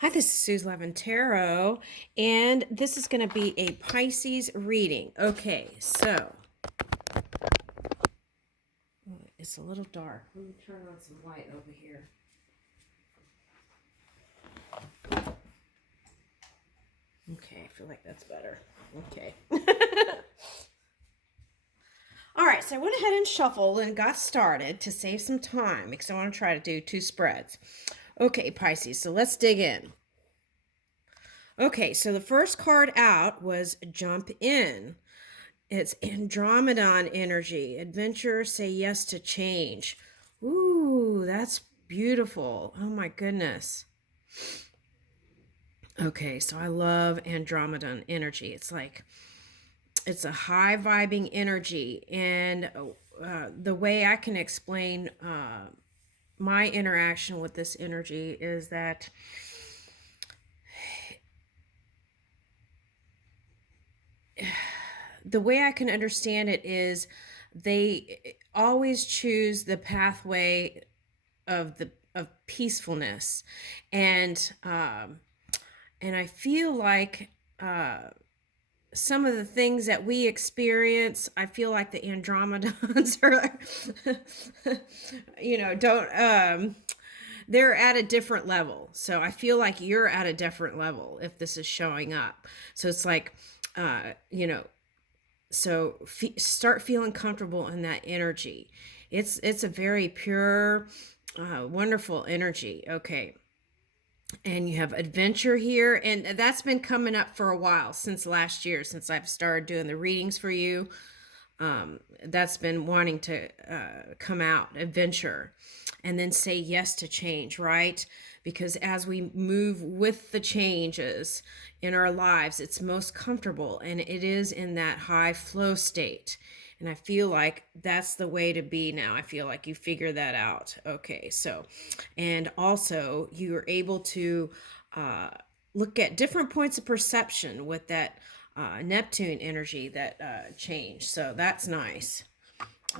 Hi, this is Suze Levin Tarot, and this is going to be a Pisces reading. Okay, so it's a little dark. Let me turn on some light over here. Okay, I feel like that's better. Okay. All right, so I went ahead and shuffled and got started to save some time because I want to try to do 2 spreads. Okay, Pisces, so let's dig in. Okay, so the first card out was Jump In. It's Andromedon energy. Adventure, say yes to change. Ooh, that's beautiful. Oh my goodness. Okay, so I love Andromedon energy. It's a high vibing energy. And the way I can explain my interaction with this energy is that the way I can understand it is they always choose the pathway of peacefulness, and I feel like some of the things that we experience, I feel like the Andromedons are, don't. They're at a different level. So I feel like you're at a different level if this is showing up. So it's like, uh, you know, so start feeling comfortable in that energy. It's a very pure, wonderful energy. Okay. And you have adventure here, and that's been coming up for a while, since last year, since I've started doing the readings for you. That's been wanting to come out, adventure. And then say yes to change, right? Because as we move with the changes in our lives, it's most comfortable, and it is in that high flow state. And I feel like that's the way to be now. I feel like you figure that out. Okay, so, and also you are able to look at different points of perception with that Neptune energy that change. So that's nice.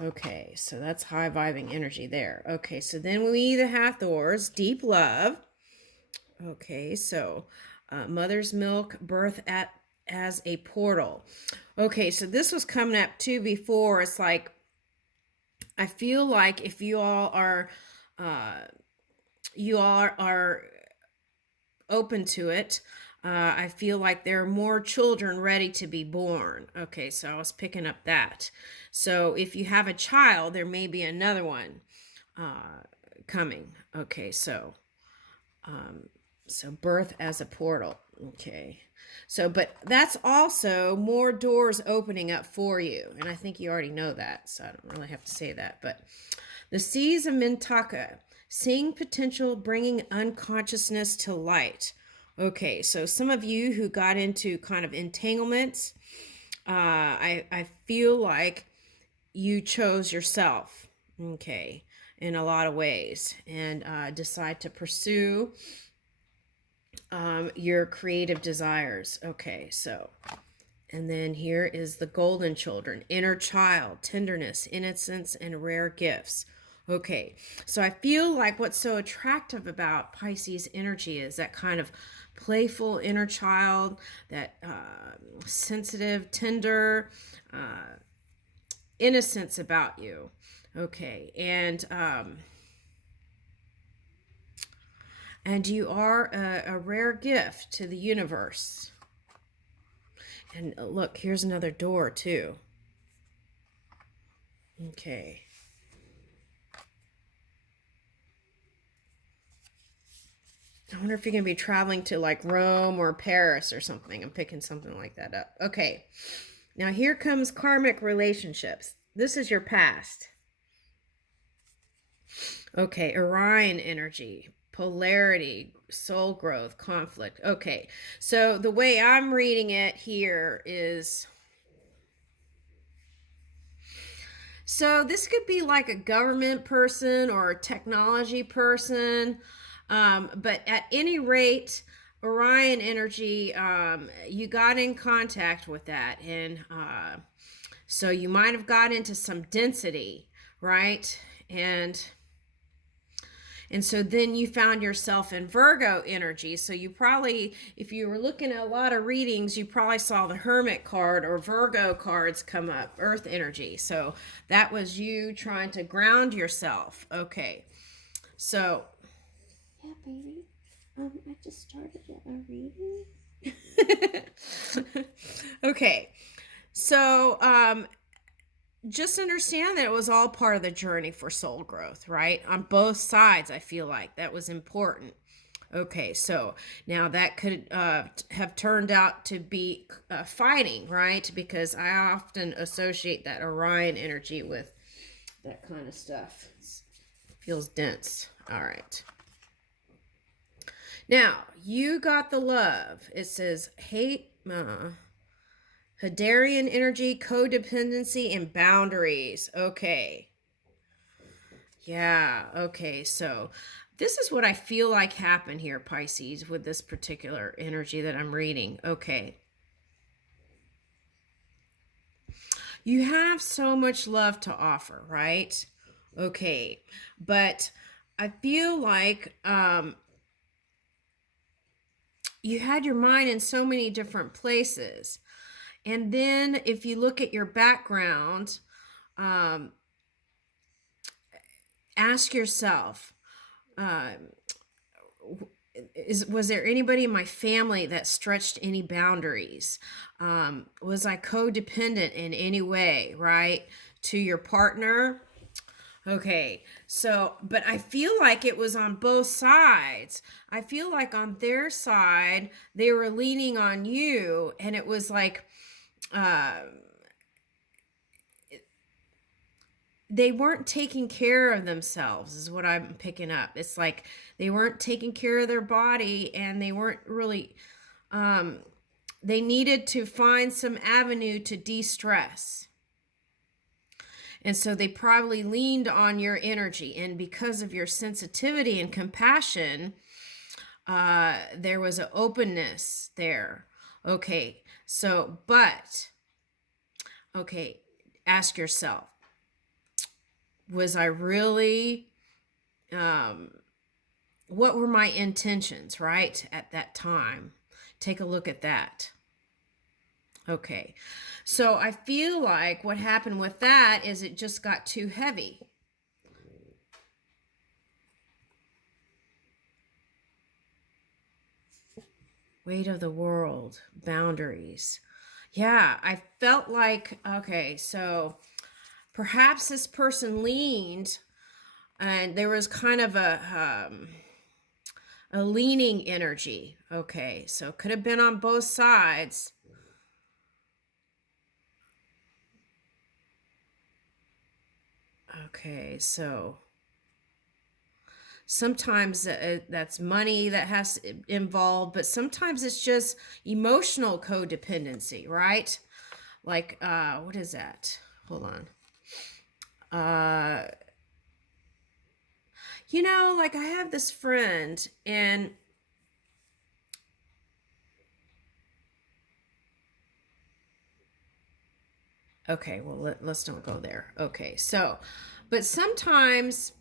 Okay, so that's high vibing energy there. Okay, so then we the Hathors, deep love. Okay, so mother's milk, birth as a portal. Okay, so this was coming up too before. It's like, I feel like if you all are open to it, I feel like there are more children ready to be born. Okay, so I was picking up that. So if you have a child, there may be another one coming. Okay, so birth as a portal. Okay, so but that's also more doors opening up for you, and I think you already know that, so I don't really have to say that. But the seas of Mintaka, seeing potential, bringing unconsciousness to light. Okay, so some of you who got into kind of entanglements, I feel like you chose yourself, okay, in a lot of ways, and decide to pursue your creative desires. Okay, so, and then here is the golden children, inner child, tenderness, innocence, and rare gifts. Okay, so I feel like what's so attractive about Pisces energy is that kind of playful inner child, that sensitive, tender innocence about you. Okay, and you are a rare gift to the universe. And look, here's another door too. Okay. I wonder if you're going to be traveling to like Rome or Paris or something. I'm picking something like that up. Okay. Now here comes karmic relationships. This is your past. Okay, Orion energy, polarity, soul growth, conflict. Okay, so the way I'm reading it here is, so this could be like a government person or a technology person, but at any rate, Orion energy, you got in contact with that, and so you might have got into some density, right? And so then you found yourself in Virgo energy. So you probably, if you were looking at a lot of readings, you probably saw the Hermit card or Virgo cards come up, Earth energy. So that was you trying to ground yourself. Okay. So. Yeah, baby. I just started a reading. Okay. So, just understand that it was all part of the journey for soul growth, right? On both sides, I feel like that was important. Okay, so now that could have turned out to be fighting, right? Because I often associate that Orion energy with that kind of stuff. It feels dense. All right. Now, you got the love. It says hate, Hadarian energy, codependency, and boundaries. Okay. Yeah, okay. So this is what I feel like happened here, Pisces, with this particular energy that I'm reading. Okay. You have so much love to offer, right? Okay. But I feel like you had your mind in so many different places. And then if you look at your background, ask yourself, was there anybody in my family that stretched any boundaries? Was I codependent in any way, right? To your partner? Okay, so, but I feel like it was on both sides. I feel like on their side, they were leaning on you, and it was like, they weren't taking care of themselves, is what I'm picking up. It's like they weren't taking care of their body, and they weren't really, they needed to find some avenue to de-stress. And so they probably leaned on your energy. And because of your sensitivity and compassion, there was an openness there. Okay, so, but, okay, ask yourself, was I really, what were my intentions, right, at that time? Take a look at that. Okay, so I feel like what happened with that is it just got too heavy. Weight of the world, boundaries. Yeah, I felt like, okay, so perhaps this person leaned and there was kind of a leaning energy. Okay, so it could have been on both sides. Okay, so sometimes that's money that has involved, but sometimes it's just emotional codependency, right? Like, what is that? Hold on. Like I have this friend, and okay, well, let's don't go there. Okay, so, but sometimes,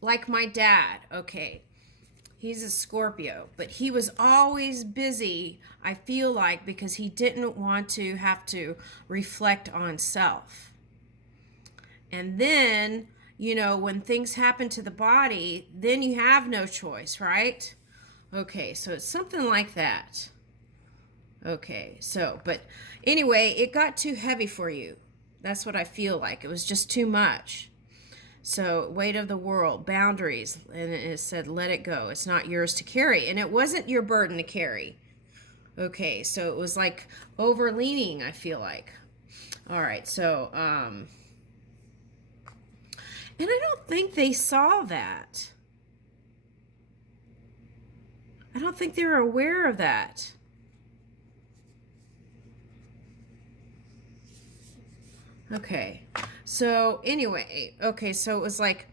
like my dad, okay, he's a Scorpio, but he was always busy, I feel like, because he didn't want to have to reflect on self. And then, when things happen to the body, then you have no choice, right? Okay, so it's something like that. Okay, so, but anyway, it got too heavy for you. That's what I feel like. It was just too much. So, weight of the world, boundaries, and it said, let it go. It's not yours to carry. And it wasn't your burden to carry. Okay, so it was like over leaning, I feel like. All right, so, and I don't think they saw that. I don't think they were aware of that. Okay, so anyway, okay, so it was like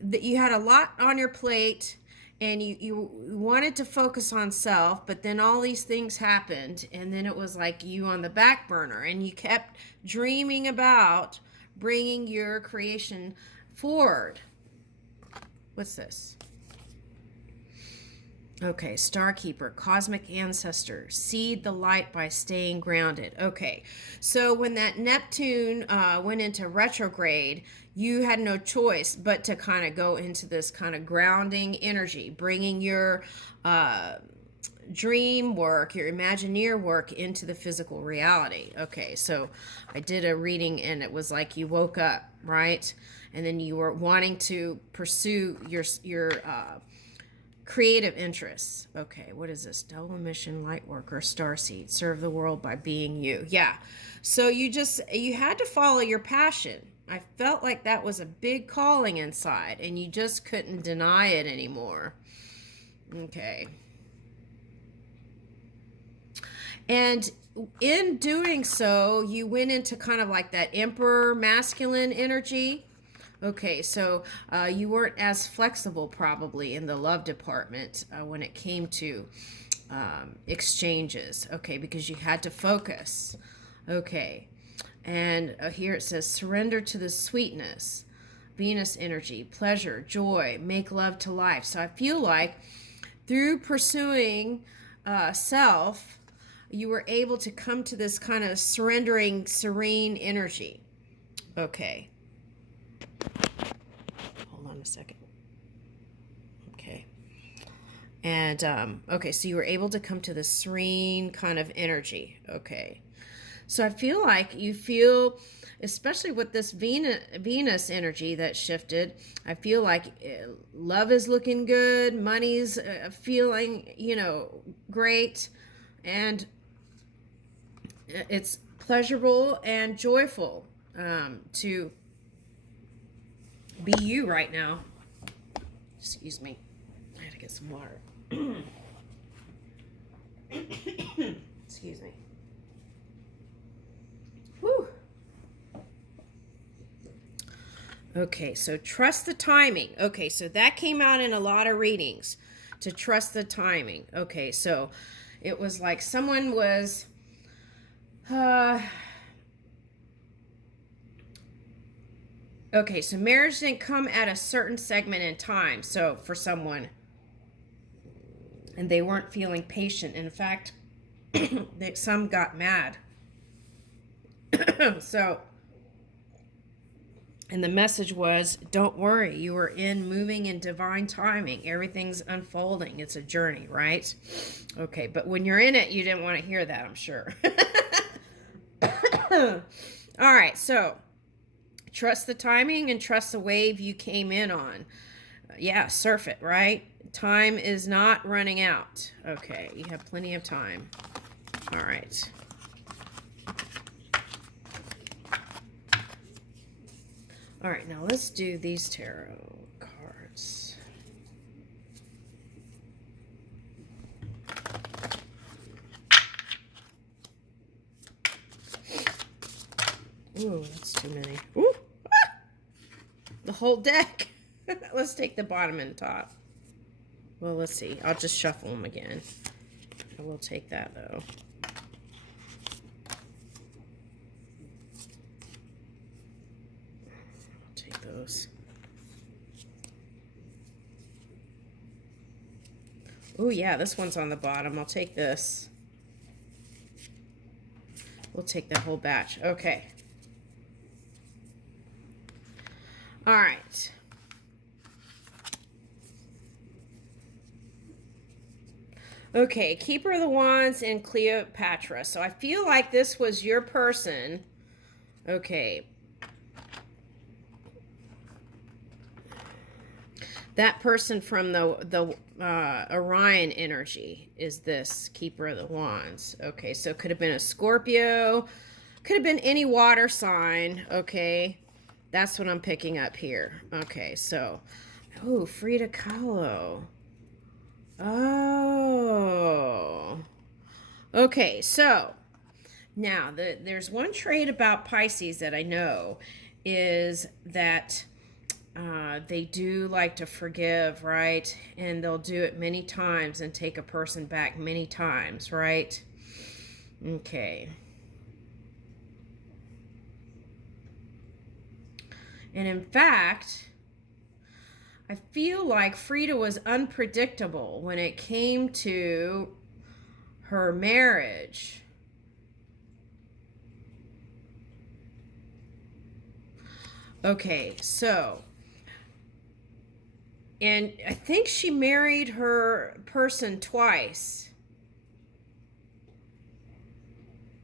that you had a lot on your plate, and you wanted to focus on self, but then all these things happened, and then it was like you on the back burner, and you kept dreaming about bringing your creation forward. What's this? Okay, Star Keeper, Cosmic Ancestor, seed the light by staying grounded. Okay, so when that Neptune went into retrograde, you had no choice but to kind of go into this kind of grounding energy, bringing your dream work, your Imagineer work into the physical reality. Okay, so I did a reading and it was like you woke up, right? And then you were wanting to pursue your creative interests. Okay, what is this? Double mission, light worker, starseed, serve the world by being you. Yeah. So you had to follow your passion. I felt like that was a big calling inside and you just couldn't deny it anymore. Okay. And in doing so, you went into kind of like that emperor masculine energy. Okay, so you weren't as flexible probably in the love department when it came to exchanges. Okay, because you had to focus. Okay, and here it says surrender to the sweetness, Venus energy, pleasure, joy, make love to life. So I feel like through pursuing self, you were able to come to this kind of surrendering, serene energy. Okay. Hold on a second. Okay. And, okay, so you were able to come to the serene kind of energy. Okay. So I feel like you feel, especially with this Venus energy that shifted, I feel like love is looking good, money's feeling, great, and it's pleasurable and joyful to be you right now. Excuse me. I had to get some water. Excuse me. Whew. Okay, so trust the timing. Okay, so that came out in a lot of readings, to trust the timing. Okay, so it was like someone was okay, so marriage didn't come at a certain segment in time. So for someone, and they weren't feeling patient. In fact, some got mad. So, and the message was, don't worry, you are moving in divine timing. Everything's unfolding. It's a journey, right? Okay, but when you're in it, you didn't want to hear that, I'm sure. All right, so trust the timing and trust the wave you came in on. Yeah, surf it, right? Time is not running out. Okay, you have plenty of time. All right. All right, now let's do these tarot cards. Ooh, that's too many. Ooh, ah! The whole deck. Let's take the bottom and top. Well, let's see. I'll just shuffle them again. I will take that, though. I'll take those. Oh, yeah, this one's on the bottom. I'll take this. We'll take the whole batch. Okay. All right. Okay, Keeper of the Wands and Cleopatra. So I feel like this was your person. Okay. That person from the Orion energy is this Keeper of the Wands. Okay, so it could have been a Scorpio. Could have been any water sign. Okay. That's what I'm picking up here. Okay, so, oh, Frida Kahlo. Oh. Okay, so, now there's one trait about Pisces that I know is that they do like to forgive, right? And they'll do it many times and take a person back many times, right? Okay. And in fact, I feel like Frida was unpredictable when it came to her marriage. Okay, so, and I think she married her person twice.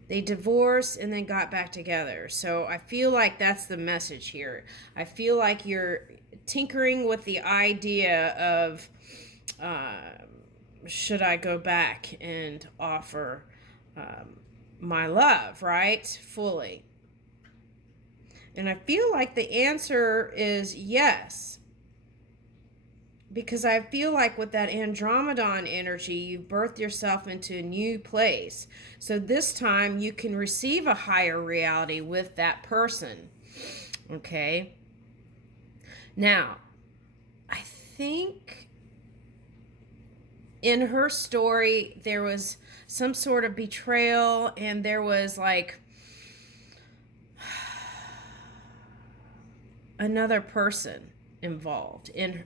They divorced and then got back together. So I feel like that's the message here. I feel like you're tinkering with the idea of should I go back and offer my love, right? Fully. And I feel like the answer is yes. Because I feel like with that Andromedon energy, you've birthed yourself into a new place. So this time you can receive a higher reality with that person. Okay? Now, I think in her story, there was some sort of betrayal, and there was like another person involved in her.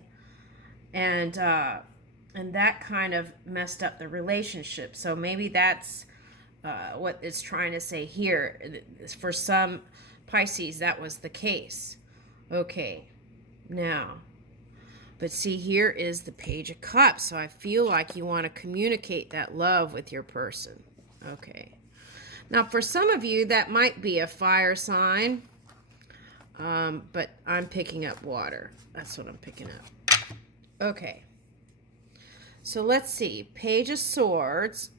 And that kind of messed up the relationship. So maybe that's what it's trying to say here. For some Pisces, that was the case. Okay, now, but see, here is the Page of Cups. So I feel like you want to communicate that love with your person. Okay. Now, for some of you, that might be a fire sign, but I'm picking up water. That's what I'm picking up. Okay, so let's see. Page of Swords,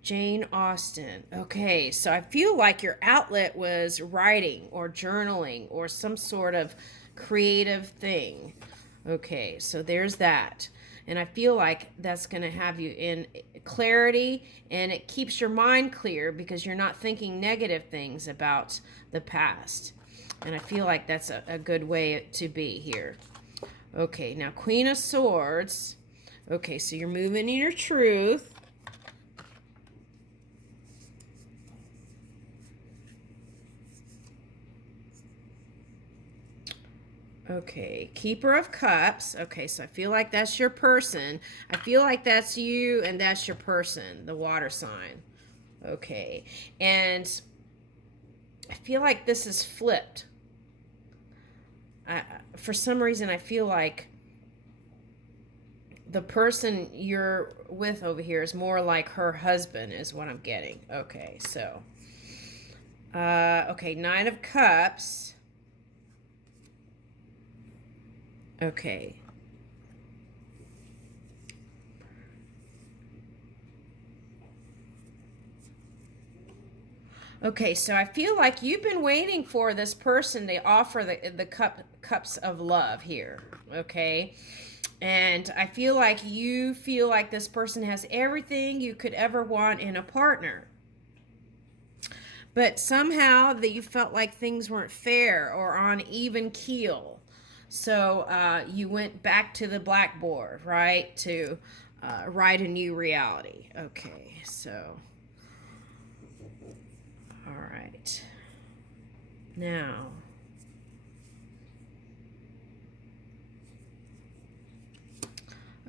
Jane Austen. Okay, so I feel like your outlet was writing or journaling or some sort of creative thing. Okay, so there's that. And I feel like that's going to have you in clarity, and it keeps your mind clear because you're not thinking negative things about the past. And I feel like that's a good way to be here. Okay, now Queen of Swords. Okay, so you're moving in your truth. Okay, Keeper of Cups. Okay, so I feel like that's your person. I feel like that's you and that's your person, the water sign. Okay, and I feel like this is flipped. For some reason, I feel like the person you're with over here is more like her husband, is what I'm getting. Okay, so. Okay, Nine of Cups. Okay. Okay, so I feel like you've been waiting for this person to offer the cups of love here, okay? And I feel like you feel like this person has everything you could ever want in a partner. But somehow that you felt like things weren't fair or on even keel. So you went back to the blackboard, right, to write a new reality. Okay, so... All right. Now,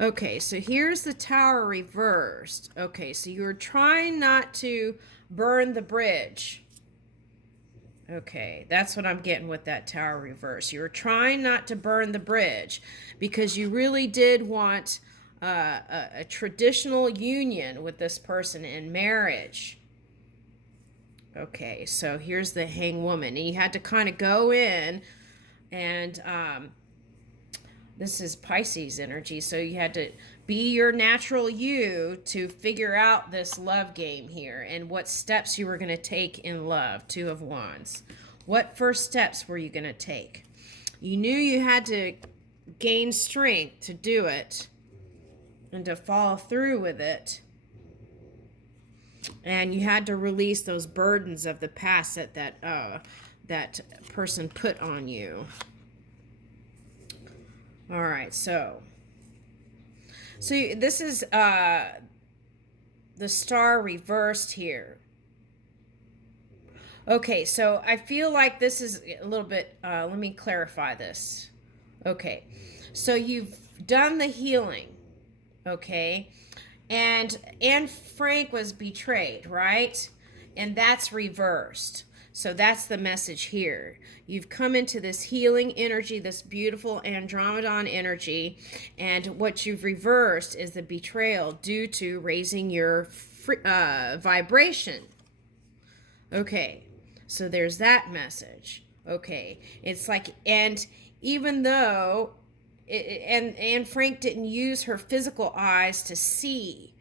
okay, so here's the Tower reversed. Okay, so you're trying not to burn the bridge. Okay, that's what I'm getting with that Tower reverse. You were trying not to burn the bridge because you really did want a traditional union with this person in marriage. Okay, so here's the Hanged Woman. And you had to kind of go in, and this is Pisces energy, so you had to be your natural you to figure out this love game here and what steps you were going to take in love. Two of Wands. What first steps were you going to take? You knew you had to gain strength to do it and to follow through with it. And you had to release those burdens of the past that person put on you. All right, so this is the Star reversed here. Okay, so I feel like this is a little bit, let me clarify this. Okay, So you've done the healing, okay? And Anne Frank was betrayed, right? And that's reversed. So that's the message here. You've come into this healing energy, this beautiful Andromedon energy, and what you've reversed is the betrayal due to raising your vibration. Okay, so there's that message. Okay, it's like, and even though, and Frank didn't use her physical eyes to see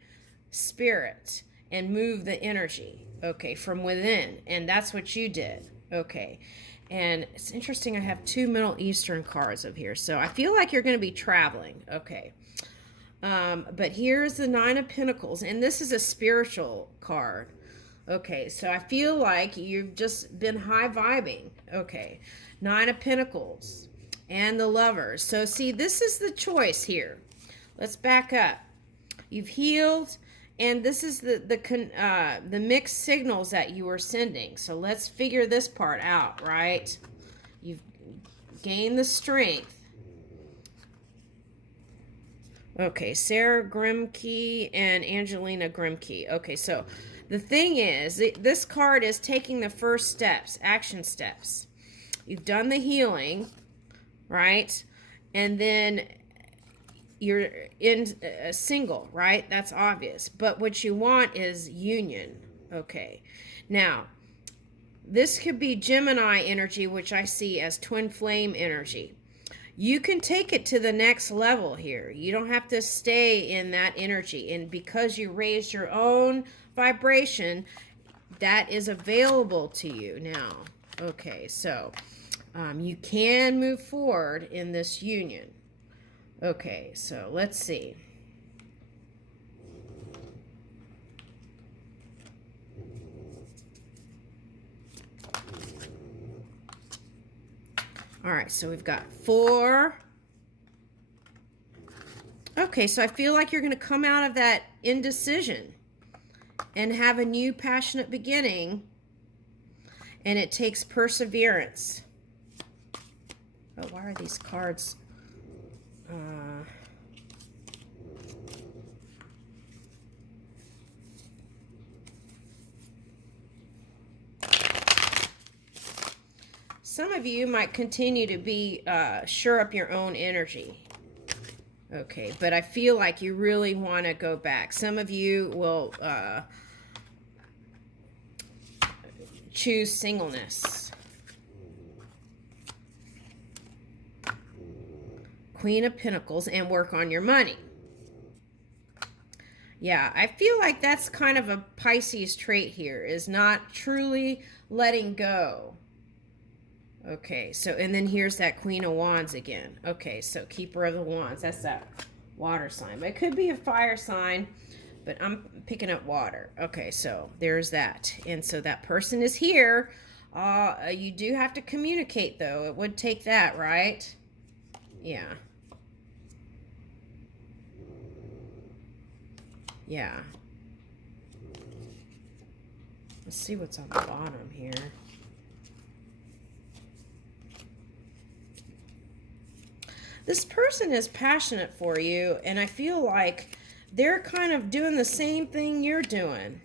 spirit and move the energy, okay, from within, and that's what you did. Okay, and it's interesting, I have two Middle Eastern cards of here, so I feel like you're going to be traveling. Okay, but here's the Nine of Pentacles, and this is a spiritual card. Okay, so I feel like you've just been high vibing. Okay, Nine of Pentacles and the Lovers. So see, this is the choice here. Let's back up. You've healed, and this is the mixed signals that you were sending. So let's figure this part out, right? You've gained the strength. Okay, Sarah Grimke and Angelina Grimke. Okay, so the thing is, this card is taking the first steps, action steps. You've done the healing, right? And then you're in a single, right? That's obvious. But what you want is union. Okay. Now, this could be Gemini energy, which I see as twin flame energy. You can take it to the next level here. You don't have to stay in that energy. And because you raised your own vibration, that is available to you now. Okay, so you can move forward in this union. Okay, so let's see. All right, so we've got 4. Okay, so I feel like you're going to come out of that indecision and have a new passionate beginning, and it takes perseverance. Oh, why are these cards? Some of you might continue to be sure up your own energy. Okay, but I feel like you really want to go back. Some of you will choose singleness. Queen of Pentacles, and work on your money. Yeah, I feel like that's kind of a Pisces trait here, is not truly letting go. Okay, so, and then here's that Queen of Wands again. Okay, so Keeper of the Wands, that's that water sign. But it could be a fire sign, but I'm picking up water. Okay, so there's that. And so that person is here. You do have to communicate, though. It would take that, right? Yeah. Yeah. Let's see what's on the bottom here. This person is passionate for you, and I feel like they're kind of doing the same thing you're doing.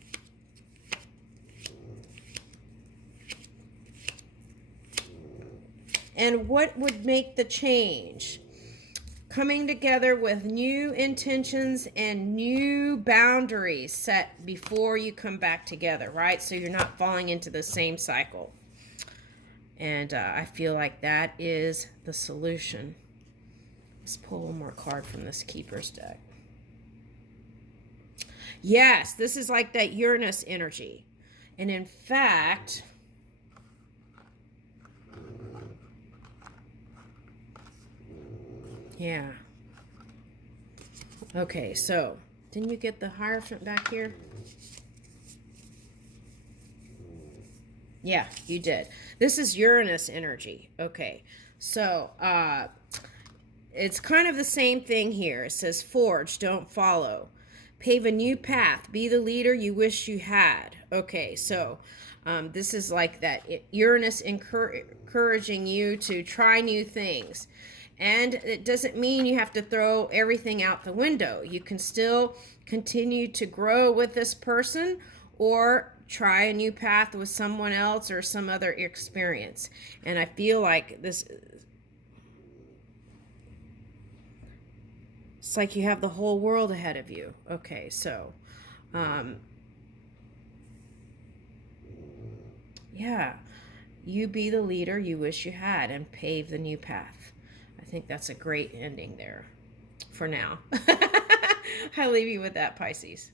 And what would make the change? Coming together with new intentions and new boundaries set before you come back together, right? So you're not falling into the same cycle. And I feel like that is the solution. Let's pull one more card from this Keeper's deck. Yes, this is like that Uranus energy. And in fact, yeah. Okay, so didn't you get the Hierophant back here? Yeah, you did. This is Uranus energy. Okay, so it's kind of the same thing here. It says forge, don't follow. Pave a new path. Be the leader you wish you had. Okay, so this is like that Uranus encouraging you to try new things. And it doesn't mean you have to throw everything out the window. You can still continue to grow with this person, or try a new path with someone else or some other experience. And I feel like this, it's like you have the whole world ahead of you. Okay, so yeah, you be the leader you wish you had and pave the new path. I think that's a great ending there for now. I leave you with that, Pisces.